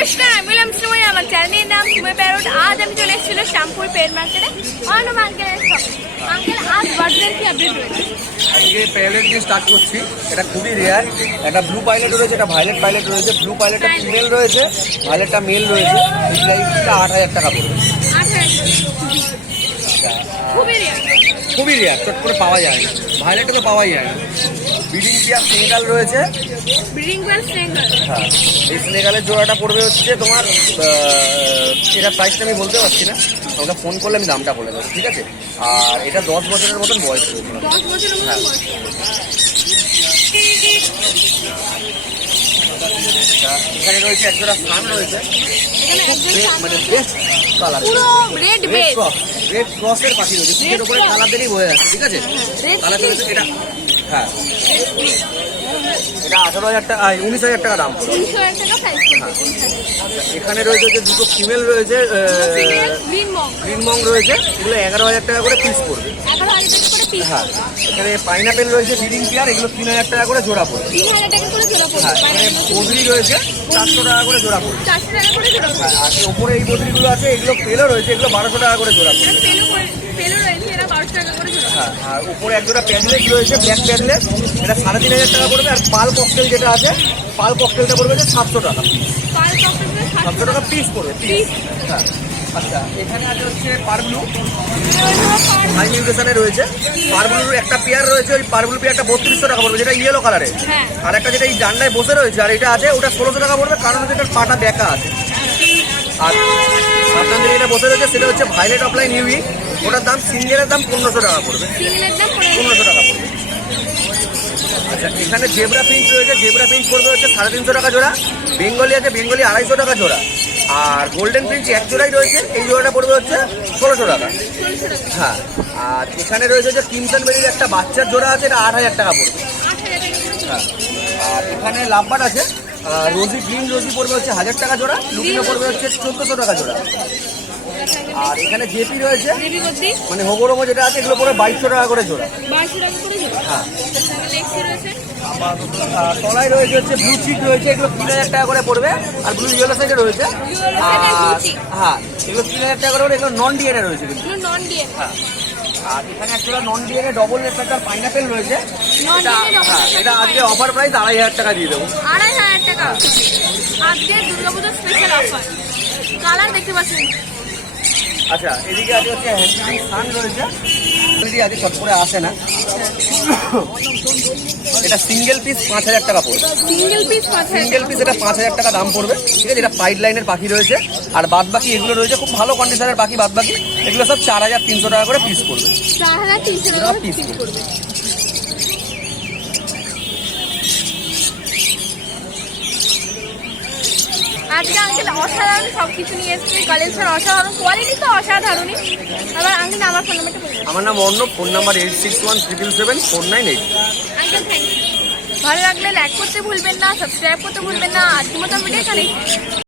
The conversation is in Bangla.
নমস্কার আমি বললাম সময় আমার চ্যানেলের নাম সময় প্যারোট। আজ আমি চলে এসেছিলাম শ্যামপুর পেট মার্কেটে অর্ণব আঙ্কেলের আঙ্কেল আজ বার্থডে কি আপডেট রয়েছে? আজকে প্যালেট দিয়ে স্টার্ট করছি। এটা খুবই রেয়ার একটা ব্লু পাইলট রয়েছে একটা ভাইলেট পাইলট রয়েছে। ব্লু পাইলটটা ফিমেল রয়েছে ভাইলেটটা মেল রয়েছে। এই প্রাইসটা আট হাজার টাকা পড়বে। রেয়ার খুবই রেয়ার চট করে পাওয়া যায় না। ভাইলেটটা তো পাওয়াই যায় না। ব্রিডিং পেয়ার সিঙ্গাল রয়েছে? ব্রিডিং স্ট্রেঙ্গার হ্যাঁ এই স্নেগালের জোড়াটা পড়বে হচ্ছে তোমার এটা প্রাইসটা আমি বলতে পারছি না। আমাকে ফোন করলে আমি দামটা বলে দেবো ঠিক আছে? আর এটা দশ বছরের মতন বয়স হ্যাঁ। এখানে রয়েছে এক জোড়া স্নান রয়েছে। মানে best colour red red cross red ক্রসের পাখি রয়েছে। উপরে cross। কালার দিলেই বোঝা যাচ্ছে ঠিক আছে? কালার এটা হ্যাঁ। এটা আঠারো হাজার টাকা উনিশ হাজার টাকা দাম। করবে এখানে রয়েছে যে দুটো ফিমেল রয়েছে ফিমেল গ্রিন মং রয়েছে এগুলো এগারো হাজার টাকা করে পিস পড়বে এগারো হাজার টাকা করে পিস হ্যাঁ এখানে পাইনাপেল রয়েছে ব্রিডিং পেয়ার এগুলো তিন হাজার টাকা করে জোড়া পড়বে। তিন হাজার টাকা করে জোড়া হ্যাঁ এখানে বদলি রয়েছে চারশো টাকা করে জোড়া পড়বে। চারশো টাকা করে জোড়া পড়বে। হ্যাঁ, আর ওপরে এই বদলিগুলো আছে এগুলো পেলও রয়েছে এগুলো বারোশো টাকা করে জোড়া পড়বে। এখানে পেলু করে- পেলু রয়েছে এরা বারোশো টাকা করে জোড়া হ্যাঁ আর উপরে এক জোড়া প্যাডলেট রয়েছে ব্ল্যাক প্যাডলেট এটা সাড়ে তিন হাজার টাকা পড়বে আর পাল ককটেল যেটা আছে পাল ককটেলটা পড়বে যে সাতশো টাকা। সাতশো টাকা পিস পড়বে পিস হ্যাঁ। আচ্ছা এখানে আছে হচ্ছে পারব্লু। পার হাই নিউট্রিশনে রয়েছে। পারব্লুর একটা পেয়ার রয়েছে ওই পারব্লু পেয়ারটা বত্রিশশো টাকা পড়বে যেটা ইয়েলো হ্যাঁ। আর একটা যেটা এই জানলায় বসে রয়েছে আর এটা আছে ওটা ষোলোশো টাকা পড়বে কারণ হচ্ছে এটার পাটা আছে। আর আপনাদের যেটা বসে রয়েছে সেটা হচ্ছে ভাইলেট অফলাইন ইউই ওটার দাম সিঙ্গেলের দাম পনেরোশো টাকা পড়বে। পনেরোশো। টাকা পড়বে। আচ্ছা এখানে জেবরা পিঞ্চ রয়েছে জেবরা পিঞ্চ পড়বে হচ্ছে সাড়ে তিনশো টাকা জোড়া। বেঙ্গলি আছে বেঙ্গলি আড়াইশো টাকা জোড়া। আর গোল্ডেন প্রিন্স এক জোড়াই রয়েছে এই জোড়াটা পড়বে হচ্ছে ষোলোশো টাকা। হ্যাঁ আর এখানে রয়েছে যে কিমসন বেরির একটা বাচ্চার জোড়া আছে এটা আট হাজার টাকা পড়বে। হ্যাঁ আর এখানে লাভবার আছে রোজি গ্রিন রোজি পড়বে হচ্ছে হাজার টাকা জোড়া লুকিনো পড়বে হচ্ছে চোদ্দোশো টাকা জোড়া। আর এখানে জেপি রয়েছে মানে হোগোরোমো যেটা আছে এগুলো পড়বে বাইশশো টাকা করে জোড়া। হ্যাঁ। তলায় রয়েছে হচ্ছে ব্লু চিক রয়েছে এগুলো তিন হাজার টাকা করে পড়বে। আর ব্লু ইয়েলো সাইডে রয়েছে। আর। হ্যাঁ এগুলো তিন হাজার টাকা করে এগুলো নন ডিএনএ রয়েছে কিন্তু। নন ডিএ হ্যাঁ। আর এখানে একটা non DNA double reflector pineapple রয়েছে। এটা হ্যাঁ আজকে অফার প্রাইস আড়াই হাজার টাকা দিয়ে দেবো। আড়াই হাজার টাকা। আজকে দুর্গাপুজোর স্পেশাল অফার কালার দেখতে পাচ্ছেন? আচ্ছা এদিকে আছে হচ্ছে হ্যান্ডি সান রয়েছে। চট করে আসে না। এটা সিঙ্গেল পিস পাঁচ হাজার টাকা পড়বে। সিঙ্গেল পিস সিঙ্গেল পিস এটা পাঁচ হাজার টাকা দাম পড়বে। ঠিক আছে এটা পাইড লাইনের পাখি রয়েছে। আর বাদ বাকি এগুলো রয়েছে খুব ভালো কন্ডিশনের পাখি বাদ বাকি এগুলো সব চার হাজার তিনশো টাকা করে পিস পড়বে। চার হাজার তিনশো টাকা পিস piece আজকে আঙ্কেল অসাধারণ সব কিছু নিয়ে এসেছে। কালেকশন অসাধারণ কোয়ালিটি তো অসাধারণই। আবার আঙ্কেল আমার ফোন নাম্বারটা বলুন। আমার নাম Arnab phone number eight six one triple seven four nine eight uncle thank you ভালো লাগলে লাইক করতে ভুলবেন না সাবস্ক্রাইব করতে ভুলবেন না। আজকে মতো ভিডিও এখানেই।